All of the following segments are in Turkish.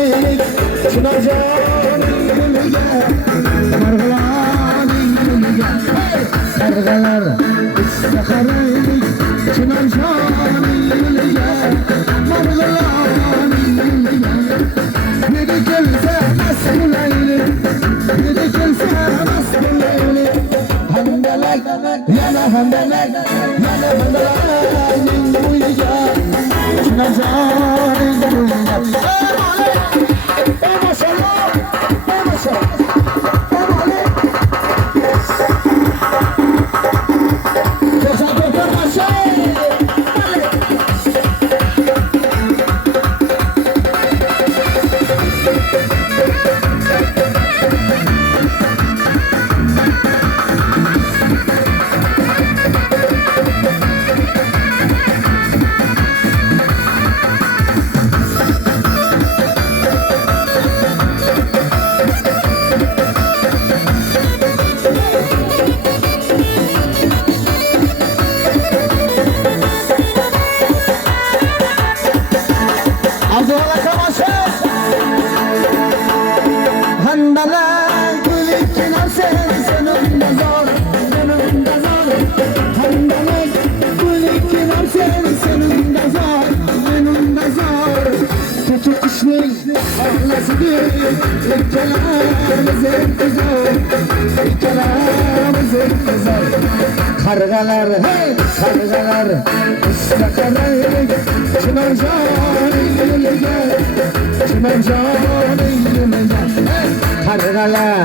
qaraylik Chinorzorning yo'liga Marg'ilonning yo'liga Qarg'alar ustida qaraylik Chinorzorning yo'liga Marg'ilonning yo'liga Nega kelsa mast bo'laylik Nega kelsa mast bo'laylik Handalak yana handalak yana handalakning yo'liga Chinorzorning yo'liga Handalar kulikkinar senimda zor Handalar kulikkinar senimda zor Kecha qishning orlasiga ikkalamiz intizor Qarg'alar hey qarg'alar ustida qaraylik Chinorzorning yo'liga Chinorzorning yo'liga Qarg'alar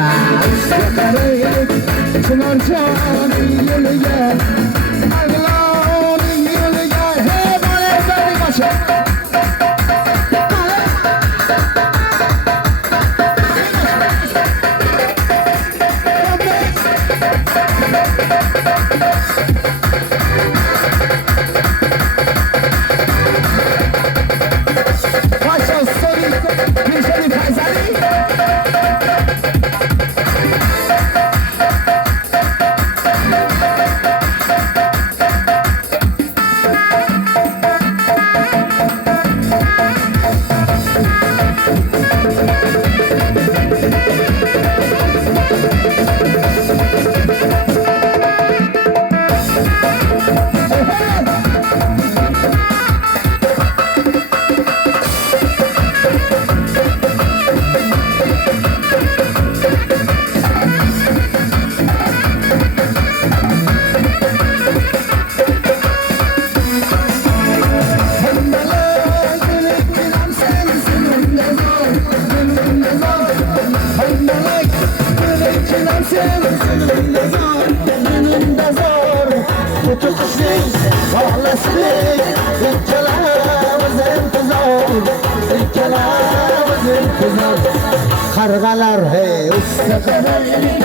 ustida qaraylik Chinorzorning yo'liga Marg'ilonning yo'liga hey bolaylarning boshi Qarg'alar hey ustida qaraylik